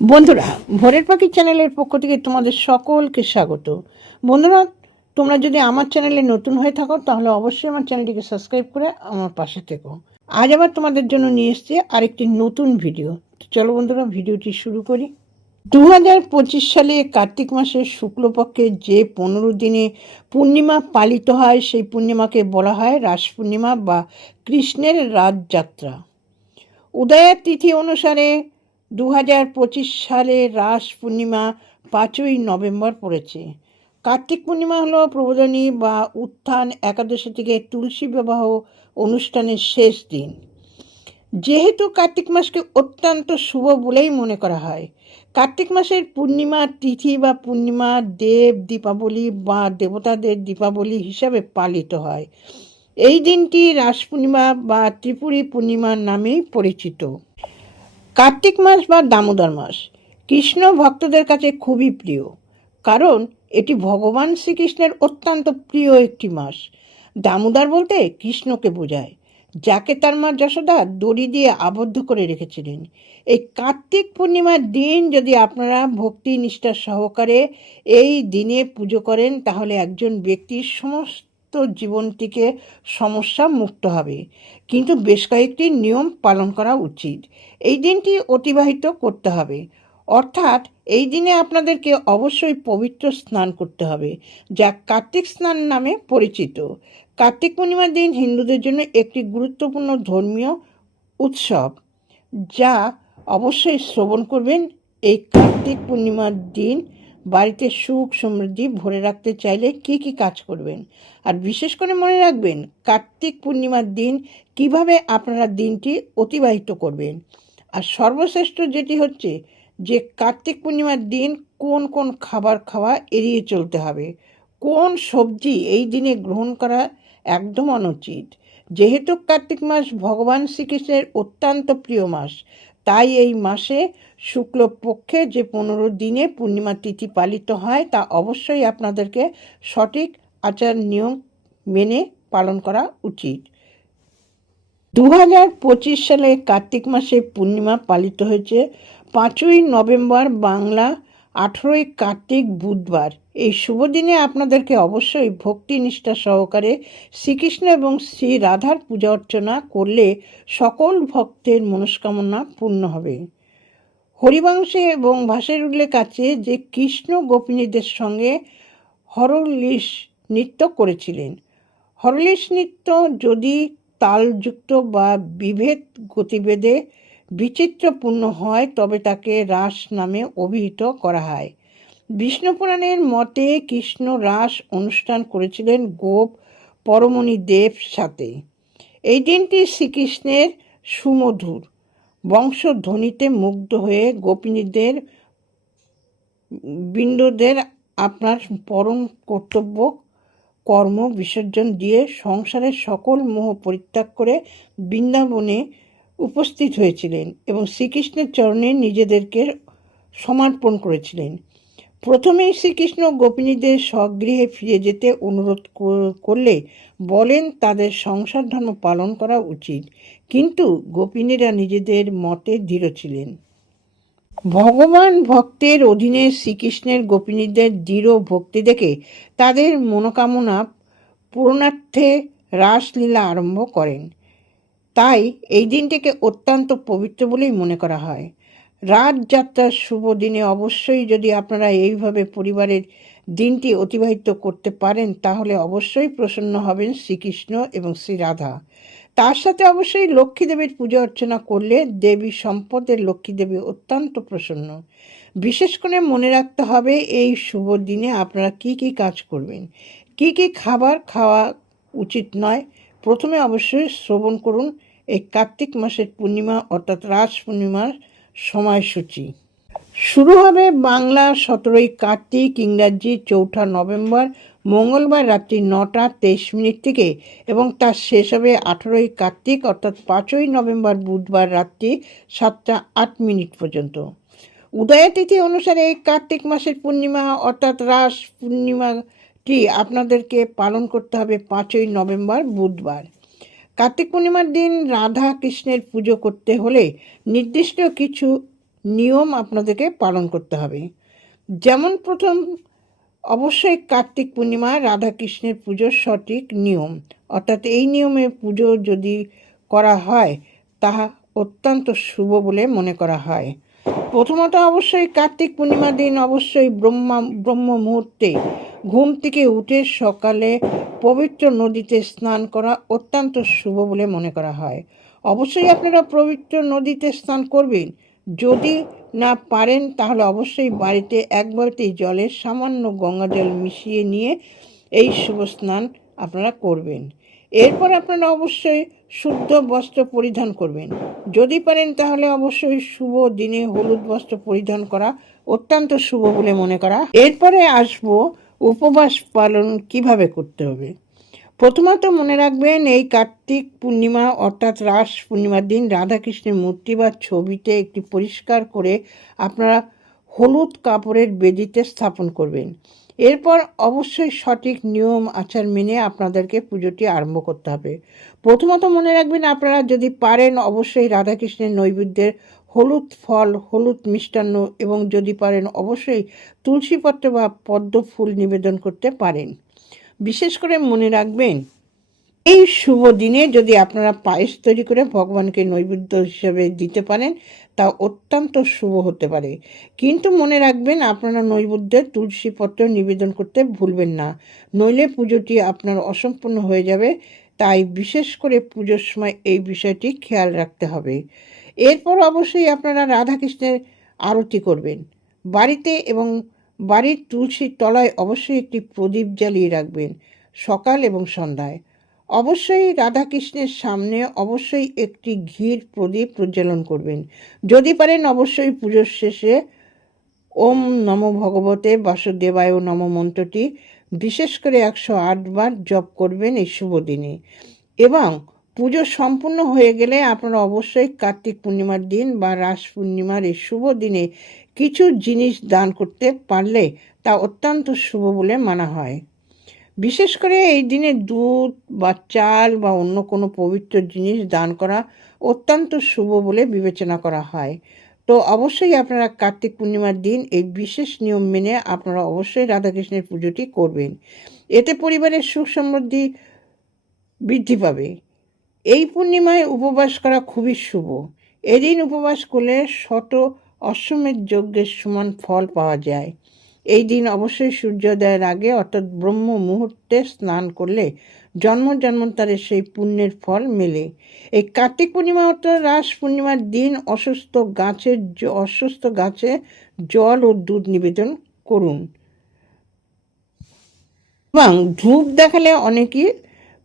বন্ধুরা, ভোরের পাখি চ্যানেলের পক্ষ থেকে তোমাদের সকলকে স্বাগত। বন্ধুরা, তোমরা যদি আমার চ্যানেলে নতুন হয়ে থাকো, তাহলে অবশ্যই আমার চ্যানেলটিকে সাবস্ক্রাইব করে আমার পাশে থেকো। আজ আবার তোমাদের জন্য নিয়ে এসেছি আরেকটি নতুন ভিডিও। চলো বন্ধুরা, ভিডিওটি শুরু করি। দু হাজার পঁচিশ সালে কার্তিক মাসের শুক্লপক্ষে যে পনেরো দিনে পূর্ণিমা পালিত হয়, সেই পূর্ণিমাকে বলা হয় রাস পূর্ণিমা বা কৃষ্ণের রাজযাত্রা। উদয়ের তিথি অনুসারে দু হাজার পঁচিশ সালে রাস পূর্ণিমা পাঁচই নভেম্বর পড়েছে। কার্তিক পূর্ণিমা হলো প্রবোধনী বা উত্থান একাদশী থেকে তুলসী বিবাহ অনুষ্ঠানের শেষ দিন। যেহেতু কার্তিক মাসকে অত্যন্ত শুভ বলেই মনে করা হয়, কার্তিক মাসের পূর্ণিমা তিথি বা পূর্ণিমা দেব দীপাবলি বা দেবতাদের দীপাবলি হিসাবে পালিত হয়। এই দিনটি রাস পূর্ণিমা বা ত্রিপুরী পূর্ণিমার নামেই পরিচিত। কার্তিক মাস বা দামোদর মাস। কৃষ্ণ ভক্তদের কাছে খুবই প্রিয়, কারণ এটি ভগবান শ্রীকৃষ্ণের অত্যন্ত প্রিয় একটি মাস। দামোদর বলতে কৃষ্ণকে বোঝায়, যাকে তার মা যশোদা দড়ি দিয়ে আবদ্ধ করে রেখেছিলেন। এই কার্তিক পূর্ণিমার দিন যদি আপনারা ভক্তি নিষ্ঠা সহকারে এই দিনে পুজো করেন, তাহলে একজন ব্যক্তির সমস্ত জীবন থেকে সমস্যা মুক্ত হবে। কিন্তু বেশ কয়েকটি নিয়ম পালন করা উচিত। এই দিনটি অতিবাহিত করতে হবে। অর্থাৎ এই দিনে আপনাদেরকে অবশ্যই পবিত্র স্নান করতে হবে, যা কার্তিক স্নান নামে পরিচিত। কার্তিক পূর্ণিমার দিন হিন্দুদের জন্য একটি গুরুত্বপূর্ণ ধর্মীয় উৎসব, যা অবশ্যই শ্রবণ করবেন এই কার্তিক পূর্ণিমার দিন বাড়িতে সুখ সমৃদ্ধি ভরে রাখতে চাইলে কি কি কাজ করবেন? আর বিশেষ করে মনে রাখবেন, কার্তিক পূর্ণিমার দিন কীভাবে আপনারা দিনটি অতিবাহিত করবেন? আর সর্বশ্রেষ্ঠ যেটি হচ্ছে যে কার্তিক পূর্ণিমার দিন কোন কোন খাবার খাওয়া এড়িয়ে চলতে হবে? কোন সবজি এই দিনে গ্রহণ করা একদম অনুচিত? যেহেতু কার্তিক মাস ভগবান শ্রীকৃষ্ণের অত্যন্ত প্রিয় মাস তাই এই মাসে শুক্লপক্ষে যে পনেরো দিনে পূর্ণিমা তিথি পালিত হয়, তা অবশ্যই আপনাদেরকে সঠিক আচার নিয়ম মেনে পালন করা উচিত। দু হাজার পঁচিশ সালে কার্তিক মাসে পূর্ণিমা পালিত হয়েছে। পাঁচই নভেম্বর বাংলা আঠেরোই কার্তিক বুধবার। এই শুভ দিনে আপনাদেরকে অবশ্যই ভক্তি নিষ্ঠা সহকারে শ্রীকৃষ্ণ এবং শ্রী রাধার পূজা অর্চনা করলে সকল ভক্তের মনস্কামনা পূর্ণ হবে। হরিবংশে এবং ভাষের উল্লেখ আছে যে কৃষ্ণ গোপিনীদের সঙ্গে হরলিশ নৃত্য করেছিলেন। হরলিশ নৃত্য যদি তালযুক্ত বা বিভেদ গতিবেদে বিচিত্রপূর্ণ হয় তবে তাকে রাস নামে অভিহিত করা হয়। বিষ্ণু পুরাণের মতে কৃষ্ণ রাস অনুষ্ঠান করেছিলেন গোপ পরমণি দেব সাথে। এই দিনটি শ্রীকৃষ্ণের সুমধুর বংশধ্বনিতে মুগ্ধ হয়ে গোপিনীদের, বিন্দুদের আপনার পরম কর্তব্য, কর্ম, বিসর্জন দিয়ে সংসারের সকল মোহ পরিত্যাগ করে বৃন্দাবনে উপস্থিত হয়েছিলেন এবং শ্রীকৃষ্ণের চরণে নিজেদেরকে সমর্পণ করেছিলেন। প্রথমেই শ্রীকৃষ্ণ গোপিনীদের স্বগৃহে ফিরে যেতে অনুরোধ করলে বলেন, তাদের সংসার ধর্ম পালন করা উচিত। কিন্তু গোপিনীরা নিজেদের মতে দৃঢ় ছিলেন। ভগবান ভক্তের অধীনে শ্রীকৃষ্ণের গোপিনীদের দৃঢ় ভক্তি দেখে তাদের মনোকামনা পূরণার্থে রাসলীলা আরম্ভ করেন। তাই এই দিনটিকে অত্যন্ত পবিত্র বলেই মনে করা হয়। রাতযাত্রার শুভ দিনে অবশ্যই যদি আপনারা এইভাবে পরিবারের দিনটি অতিবাহিত করতে পারেন, তাহলে অবশ্যই প্রসন্ন হবেন শ্রীকৃষ্ণ এবং শ্রী রাধা তার সাথে অবশ্যই লক্ষ্মী দেবীর পূজা অর্চনা করলে দেবী সম্পদের লক্ষ্মী দেবী অত্যন্ত প্রসন্ন। বিশেষ করে মনে রাখতে হবে, এই শুভ দিনে আপনারা কি কি কাজ করবেন? কি কি খাবার খাওয়া উচিত নয়? প্রথমে অবশ্যই শ্রবণ করুন এই কার্তিক মাসের পূর্ণিমা অর্থাৎ রাস পূর্ণিমার সময়সূচি। শুরু হবে বাংলা সতেরোই কার্তিক, ইংরাজি চৌঠা নভেম্বর, মঙ্গলবার রাত্রি নটা তেইশ মিনিট থেকে এবং তার শেষ হবে আঠেরোই কার্তিক অর্থাৎ পাঁচই নভেম্বর বুধবার রাত্রি সাতটা আট মিনিট পর্যন্ত। উদয়া তিথি অনুসারে এই কার্তিক মাসের পূর্ণিমা অর্থাৎ রাস পূর্ণিমাটি আপনাদেরকে পালন করতে হবে পাঁচই নভেম্বর, বুধবার। কার্তিক পূর্ণিমার দিন রাধা কৃষ্ণের পুজো করতে হলে নির্দিষ্ট কিছু নিয়ম আপনাদেরকে পালন করতে হবে। যেমন প্রথম, অবশ্যই কার্তিক পূর্ণিমা রাধাকৃষ্ণের পুজোর সঠিক নিয়ম। অর্থাৎ এই নিয়মে পুজো যদি করা হয়, তাহা অত্যন্ত শুভ বলে মনে করা হয়। প্রথমত অবশ্যই কার্তিক পূর্ণিমা দিন অবশ্যই ব্রহ্মা ব্রহ্ম মুহূর্তে ঘুম থেকে উঠে সকালে পবিত্র নদীতে স্নান করা অত্যন্ত শুভ বলে মনে করা হয়। অবশ্যই আপনারা পবিত্র নদীতে স্নান করবেন। যদি না পারেন, তাহলে অবশ্যই বাড়িতে এক বালতি জলে সামান্য গঙ্গা জল মিশিয়ে নিয়ে এই শুভ স্নান আপনারা করবেন। এরপর আপনারা অবশ্যই শুদ্ধ বস্ত্র পরিধান করবেন। যদি পারেন, তাহলে অবশ্যই শুভ দিনে হলুদ বস্ত্র পরিধান করা অত্যন্ত শুভ বলে মনে করা। এরপরে আসব উপবাস পালন কীভাবে করতে হবে? প্রথমত মনে রাখবেন, এই কার্তিক পূর্ণিমা অর্থাৎ রাস পূর্ণিমার দিন রাধাকৃষ্ণের মূর্তি বা ছবিতে একটি পরিষ্কার করে আপনারা হলুদ কাপড়ের বেদিতে স্থাপন করবেন। এরপর অবশ্যই সঠিক নিয়ম, আচার মেনে আপনাদেরকে পুজোটি আরম্ভ করতে হবে। প্রথমত মনে রাখবেন, আপনারা যদি পারেন, অবশ্যই রাধাকৃষ্ণের নৈবেদ্যের হলুদ ফল, হলুদ মিষ্টান্ন এবং যদি পারেন অবশ্যই তুলসীপত্র বা পদ্ম ফুল নিবেদন করতে পারেন। বিশেষ করে মনে রাখবেন, এই শুভ দিনে যদি আপনারা পায়েস তৈরি করে ভগবানকে নৈবেদ্য হিসেবে দিতে পারেন, তা অত্যন্ত শুভ হতে পারে। কিন্তু মনে রাখবেন, আপনারা নৈবেদ্যের তুলসীপত্র নিবেদন করতে ভুলবেন না। নইলে পুজোটি আপনার অসম্পূর্ণ হয়ে যাবে, তাই বিশেষ করে পুজোর সময় এই বিষয়টি খেয়াল রাখতে হবে। এরপর অবশ্যই আপনারা রাধাকৃষ্ণের আরতি করবেন। বাড়িতে এবং বাড়ির তুলসীর তলায় অবশ্যই একটি প্রদীপ জ্বালিয়ে রাখবেন সকাল এবং সন্ধ্যায়। অবশ্যই রাধাকৃষ্ণের সামনে অবশ্যই একটি ঘির প্রদীপ প্রজ্বলন করবেন। যদি পারেন অবশ্যই পুজোর শেষে ওম নম ভগবতে বাসুদেবায় নম মন্ত্রটি বিশেষ করে একশো আট বার জপ করবেন এই শুভ দিনে। এবং পুজো সম্পূর্ণ হয়ে গেলে আপনারা অবশ্যই কার্তিক পূর্ণিমার দিন বা রাস পূর্ণিমার এই শুভ দিনে কিছু জিনিস দান করতে পারলে তা অত্যন্ত শুভ বলে মানা হয়। বিশেষ করে এই দিনে দুধ বা চাল বা অন্য কোনো পবিত্র জিনিস দান করা অত্যন্ত শুভ বলে বিবেচনা করা হয়। তো অবশ্যই আপনারা কার্তিক পূর্ণিমার দিন এই বিশেষ নিয়ম মেনে আপনারা অবশ্যই রাধাকৃষ্ণের পুজোটি করবেন। এতে পরিবারের সুখ সমৃদ্ধি বৃদ্ধি পাবে। এই পূর্ণিমায় উপবাস করা খুবই শুভ। এদিন উপবাস করলে শত অশ্বমেধ যজ্ঞের সমান ফল পাওয়া যায়। এই দিন অবশ্যই সূর্যোদয়ের আগে, অর্থাৎ ব্রহ্ম মুহূর্তে স্নান করলে জন্ম জন্মান্তরের সেই পুণ্যের ফল মেলে। এই কার্তিক পূর্ণিমা অর্থাৎ রাস পূর্ণিমার দিন অসুস্থ গাছের অসুস্থ গাছে জল ও দুধ নিবেদন করুন। এবং ধূপ দেখালে অনেকই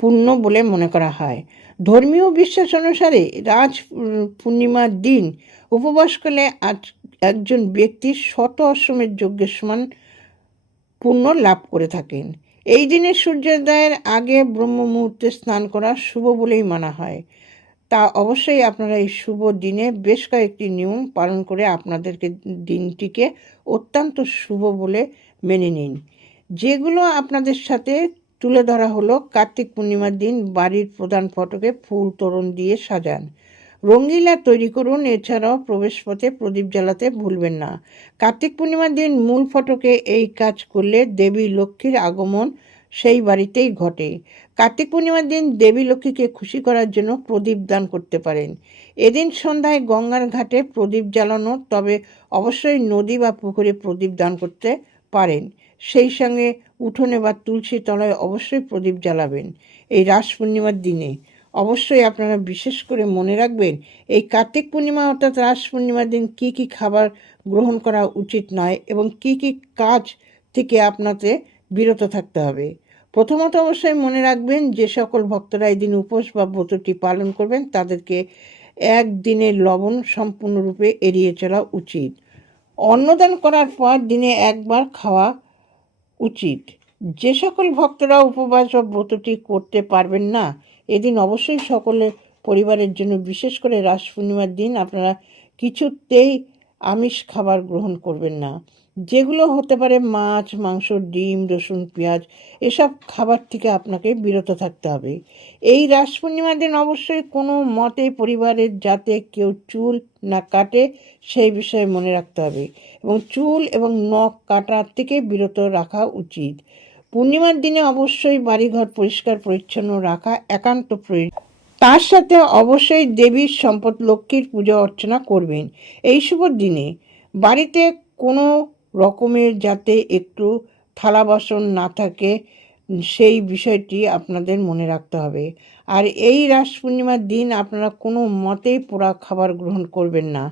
পুণ্য বলে মনে করা হয়। ধর্মীয় বিশ্বাস অনুসারে রাজ পূর্ণিমার দিন উপবাস করলে আজ একজন ব্যক্তি শত অশ্বমের যজ্ঞের সমান পুণ্য লাভ করে থাকেন। এই দিনে সূর্যোদয়ের আগে ব্রহ্ম মুহূর্তে স্নান করা শুভ বলেই মানা হয়। তা অবশ্যই আপনারা এই শুভ দিনে বেশ কয়েকটি নিয়ম পালন করে আপনাদেরকে দিনটিকে অত্যন্ত শুভ বলে মেনে নিন। যেগুলো আপনাদের সাথে তুলে ধরা হলো কার্তিক পূর্ণিমার দিন বাড়ির প্রধান ফটকে ফুল তোরণ দিয়ে সাজান। রঙ্গিলা তৈরি করুন, এছাড়াও প্রবেশপথে প্রদীপ জ্বালাতে ভুলবেন না। কার্তিক পূর্ণিমার দিন মূল ফটকে এই কাজ করলে দেবী লক্ষ্মীর আগমন সেই বাড়িতেই ঘটে। কার্তিক পূর্ণিমার দিন দেবী লক্ষ্মীকে খুশি করার জন্য প্রদীপ দান করতে পারেন। এদিন সন্ধ্যায় গঙ্গার ঘাটে প্রদীপ জ্বালানো, তবে অবশ্যই নদী বা পুকুরে প্রদীপ দান করতে পারেন। সেই সঙ্গে উঠোনে বা তুলসী তলায় অবশ্যই প্রদীপ জ্বালাবেন এই রাস পূর্ণিমার দিনে। অবশ্যই আপনারা বিশেষ করে মনে রাখবেন, এই কার্তিক পূর্ণিমা অর্থাৎ রাস পূর্ণিমার দিন কি কি খাবার গ্রহণ করা উচিত নয় এবং কি কি কাজ থেকে আপনাকে বিরত থাকতে হবে। প্রথমত অবশ্যই মনে রাখবেন যে সকল ভক্তরা এই দিন উপোস বা ব্রতটি পালন করবেন, তাদেরকে একদিনের লবণ সম্পূর্ণরূপে এড়িয়ে চলা উচিত। অন্নদান করার পর দিনে একবার খাওয়া উচিত। যে সকল ভক্তরা উপবাস বা ব্রতটি করতে পারবেন না, এদিন অবশ্যই সকলের পরিবারের জন্য, বিশেষ করে রাস পূর্ণিমার দিন, আপনারা কিছুতেই আমিষ খাবার গ্রহণ করবেন না। যেগুলো হতে পারে মাছ, মাংস, ডিম, রসুন, পেঁয়াজ, এসব খাবার থেকে আপনাকে বিরত থাকতে হবে। এই রাস পূর্ণিমার দিন অবশ্যই কোনো মতে পরিবারের যাতে কেউ চুল না কাটে, সেই বিষয়ে মনে রাখতে হবে। এবং চুল এবং নখ কাটার থেকে বিরত রাখা উচিত। পূর্ণিমার দিনে অবশ্যই বাড়িঘর পরিষ্কার, পরিচ্ছন্ন রাখা একান্ত প্রয়োজন। তার সাথে অবশ্যই দেবীর সম্পদ, লক্ষ্মীর পূজা অর্চনা করবেন। এই শুভ দিনে বাড়িতে কোনো রকমের যাতে একটু থালা বাসন না থাকে, সেই বিষয়টি আপনাদের মনে রাখতে হবে। আর এই রাস পূর্ণিমার দিন আপনারা কোনো মতেই পোড়া খাবার গ্রহণ করবেন না।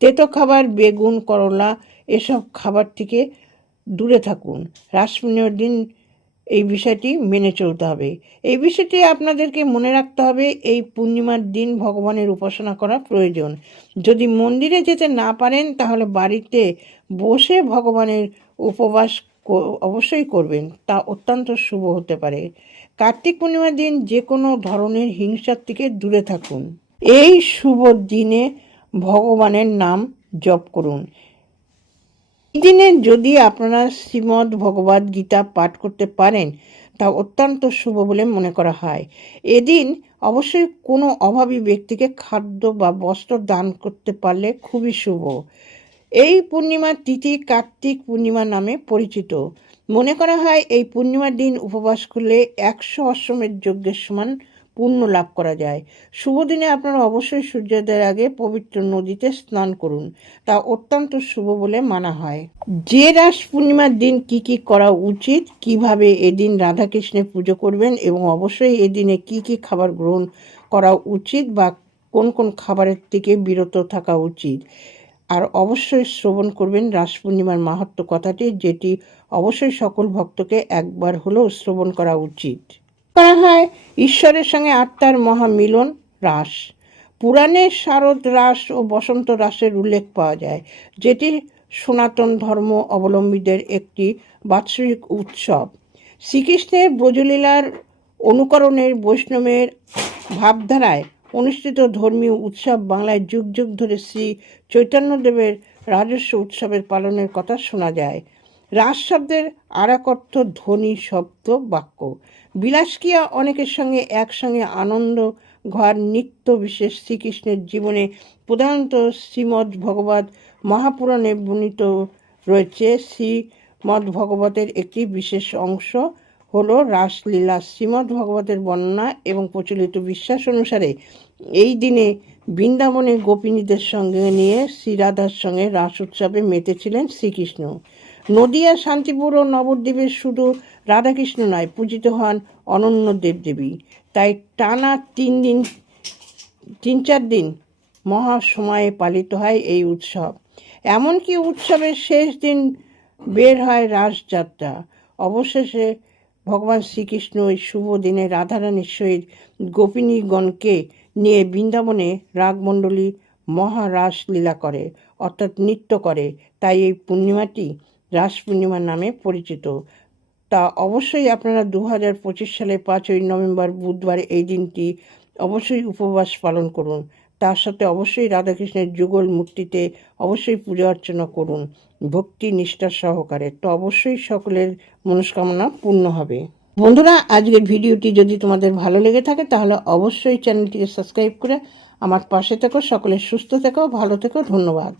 তেতো খাবার, বেগুন, করলা, এসব খাবার থেকে দূরে থাকুন। রাস পূর্ণিমার দিন এই বিষয়টি মেনে চলতে হবে। এই বিষয়টি আপনাদেরকে মনে রাখতে হবে, এই পূর্ণিমার দিন ভগবানের উপাসনা করা প্রয়োজন। যদি মন্দিরে যেতে না পারেন, তাহলে বাড়িতে বসে ভগবানের উপবাস অবশ্যই করবেন। তা অত্যন্ত শুভ হতে পারে। কার্তিক পূর্ণিমার দিন যে কোনো ধরনের হিংসার থেকে দূরে থাকুন। এই শুভ দিনে ভগবানের নাম জপ করুন। দিনে যদি আপনারা শ্রীমদ্ ভগবদ গীতা পাঠ করতে পারেন, তা অত্যন্ত শুভ বলে মনে করা হয়। এদিন অবশ্যই কোনো অভাবী ব্যক্তিকে খাদ্য বা বস্ত্র দান করতে পারলে খুবই শুভ। এই পূর্ণিমার তিথি কার্তিক পূর্ণিমা নামে পরিচিত। মনে করা হয় এই পূর্ণিমার দিন উপবাস করলে একশো অশ্বমের যজ্ঞের সমান পুণ্য লাভ করা যায়। শুভ দিনে আপনারা অবশ্যই সূর্যোদয়ের আগে পবিত্র নদীতে স্নান করুন। তা অত্যন্ত শুভ বলে মানা হয়। যে রাস পূর্ণিমার দিন কি কি করা উচিত, কীভাবে এদিন রাধাকৃষ্ণের পুজো করবেন এবং অবশ্যই এদিনে কি কি খাবার গ্রহণ করা উচিত বা কোন কোন খাবারের থেকে বিরত থাকা উচিত। আর অবশ্যই শ্রবণ করবেন রাস পূর্ণিমার মাহাত্ম কথাটি, যেটি অবশ্যই সকল ভক্তকে একবার হলেও শ্রবণ করা উচিত। করা হয় ঈশ্বরের সঙ্গে আত্মার মহামিলন রাস পুরাণে শারদ রাস ও বসন্ত রাসের উল্লেখ পাওয়া যায়, যেটি সনাতন ধর্ম অবলম্বীদের একটি বাৎসরিক উৎসব। শ্রীকৃষ্ণের ব্রজলীলার অনুকরণের বৈষ্ণবের ভাবধারায় অনুষ্ঠিত ধর্মীয় উৎসব বাংলায় যুগ যুগ ধরে শ্রী চৈতন্যদেবের রাজস্ব উৎসবের পালনের কথা শোনা যায়। রাস শব্দের আর এক অর্থ ধ্বনি শব্দ বাক্য। বিলাসকিয়া অনেকের সঙ্গে একসঙ্গে আনন্দ, ঘর, নিত্য বিশেষ শ্রীকৃষ্ণের জীবনে প্রধানত শ্রীমদ্ ভগবত মহাপুরাণে বর্ণিত রয়েছে। শ্রীমদ্ ভগবতের একটি বিশেষ অংশ হল রাসলীলা। শ্রীমদ্ ভগবতের বর্ণনা এবং প্রচলিত বিশ্বাস অনুসারে এই দিনে বৃন্দাবনে গোপিনীদের সঙ্গে নিয়ে শ্রীরাধার সঙ্গে রাস উৎসবে মেতেছিলেন শ্রীকৃষ্ণ। নদিয়া, শান্তিপুর ও নবদ্বীপের শুধু রাধাকৃষ্ণ নয়, পূজিত হন অনন্য দেবদেবী। তাই টানা তিন দিন, তিন চার দিন মহা সময়ে পালিত হয় এই উৎসব। এমনকি উৎসবের শেষ দিন বের হয় রাসযাত্রা অবশেষে ভগবান শ্রীকৃষ্ণ ওই শুভ দিনে রাধারানীর সহিত গোপিনীগণকে নিয়ে বৃন্দাবনে রাগমণ্ডলী মহারাস লীলা করে, অর্থাৎ নৃত্য করে। তাই এই পূর্ণিমাটি রাস পূর্ণিমা নামে পরিচিত। তা অবশ্যই আপনারা দু হাজার পঁচিশ সালে পাঁচই নভেম্বর, বুধবার এই দিনটি অবশ্যই উপবাস পালন করুন। তার সাথে অবশ্যই রাধাকৃষ্ণের যুগল মূর্তিতে অবশ্যই পূজা অর্চনা করুন। ভক্তি নিষ্ঠার সহকারে। তো অবশ্যই সকলের মনস্কামনা পূর্ণ হবে। বন্ধুরা, আজকের ভিডিওটি যদি তোমাদের ভালো লেগে থাকে, তাহলে অবশ্যই চ্যানেলটিকে সাবস্ক্রাইব করে আমার পাশে থেকো, সকলে সুস্থ থেকো, ভালো থেকো, ধন্যবাদ।